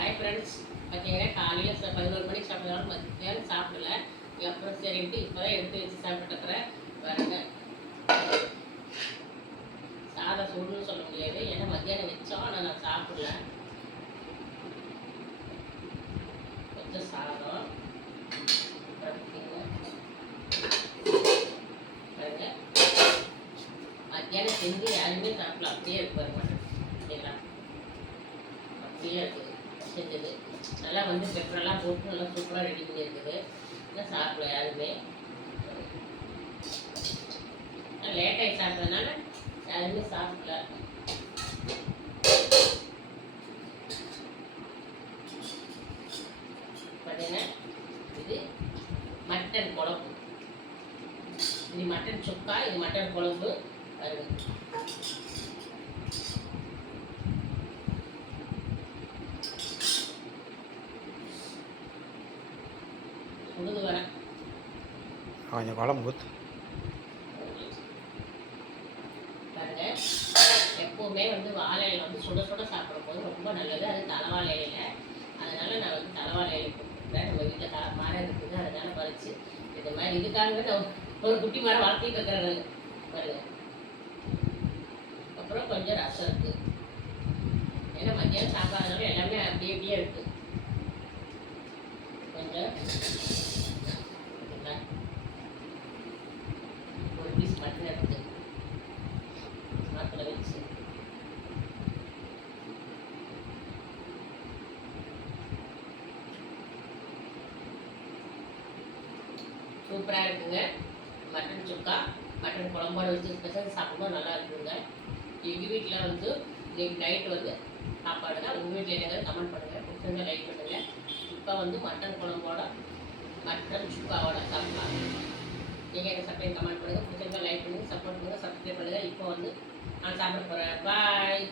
Hi friends, பார்த்தீங்கன்னா காலையில் 11 மணிக்கு சாப்பிட்றதாலும் மத்தியானம் சாப்பிடல. அப்புறம் சரின்ட்டு இப்போ தான் எடுத்து வச்சு சாப்பிட்டுருக்குறேன். பாருங்க, சாதம் சூடுன்னு சொல்ல முடியாது, ஏன்னா மத்தியானம் வச்சோம். ஆனால் நான் சாப்பிடல. கொஞ்சம் சாதம் பாருங்க, மத்தியானம் செஞ்சு யாருமே சாப்பிடல. அப்படியே இருப்பாரு மாட்டேன், சரிங்களா? அப்படியே இருக்குது செஞ்சது. நல்லா வந்து பெப்பரெல்லாம் போட்டு நல்லா சூப்பராக ரெடி பண்ணியிருக்குது. ஆனால் சாப்பிடல யாருமே. லேட்டாகி சாப்பிட்றதுனால யாருமே சாப்பிடல. பார்த்தீங்கன்னா இது மட்டன் குழம்பு, இது மட்டன் சுக்கா, இது மட்டன் குழம்பு. பாருங்க, உழுது வரேன் கொஞ்சம் குழம்பு ஊற்று. பாருங்க, எப்போவுமே வந்து வாழை இலை வந்து சுட சுட சாப்பிடும் போது ரொம்ப நல்லது. அது தலைவாழை இலை, அதனால நான் வந்து தலைவாழை இலை கொடுத்துருக்கேன். நம்ம வீட்டில் மரம் இருக்குது, அதனால பறிச்சு இந்த மாதிரி இதுக்காக நான் ஒரு குட்டி மரம் வளர்த்திட்டு இருக்கிறேன். பாருங்க, அப்புறம் கொஞ்சம் ரசம் இருக்குது. ஏன்னா மத்தியானம் சாப்பாடுனால எல்லாமே அப்படியே அப்படியே இருக்குது. கொஞ்சம் ஒரு பீஸ் மட்டன் எடுத்து மாட்டில் வச்சு சூப்பராக இருக்குங்க. மட்டன் சுக்கா மட்டன் குழம்போட வச்சு ஸ்பெஷல் சாப்பிடும்போது நல்லா இருக்குங்க. எங்கள் வீட்டில் வந்து இன்னைக்கு நைட்டு வந்து சாப்பாடு தான். உங்கள் வீட்டில் என்னங்க கமெண்ட் பண்ணுங்கள், பிடிச்சிருந்தா லைக் பண்ணுங்கள். இப்போ வந்து மட்டன் குழம்போட மட்டன் சுக்காவோட சாப்பிடலாம். நீங்கள் என்ன சாப்பிட்டு கமெண்ட் பண்ணுங்கள், பிடிச்சிருந்தா லைக் பண்ணுங்கள், சப்போர்ட் பண்ணுங்கள், சப்ஸ்கிரைப் பண்ணுங்கள். இப்போ வந்து நான் சாப்பிட போகிறேன். பாய்.